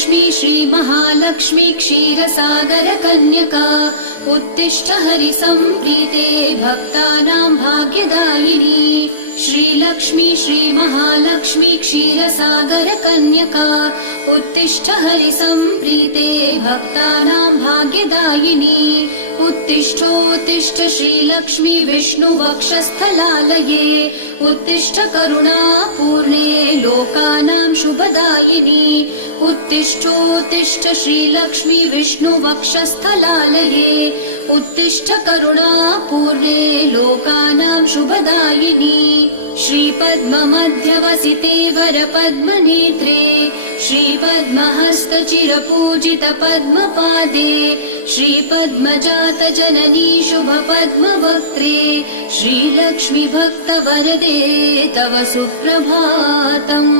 श्रीलक्ष्मी श्रीमहालक्ष्मी क्षीरसागरकन्यका उत्तिष्ठ हरिसम्प्रीते भक्तानां भाग्यदायिनी। श्रीलक्ष्मी श्रीमहालक्ष्मी क्षीरसागरकन्यका उत्तिष्ठ हरिसम्प्रीते भक्तानां भाग्यदायिनी। उत्तिष्ठोत्तिष्ठ श्रीलक्ष्मी विष्णुवक्षस्थलालये उत्तिष्ठ करुणापूर्णे लोकानां शुभदायिनी। उत्तिष्ठोत्तिष्ठ श्रीलक्ष्मी विष्णुवक्षस्थलालये उत्तिष्ठ करुणापूर्णे लोकानां शुभदायिनी। श्रीपद्ममध्यवसिते वरपद्मनेत्रे श्रीपद्महस्तचिरपूजितपद्मपादे श्रीपद्मजातजननी शुभपद्मवक्त्रे श्रीलक्ष्मी भक्तवरदे तव सुप्रभातम्।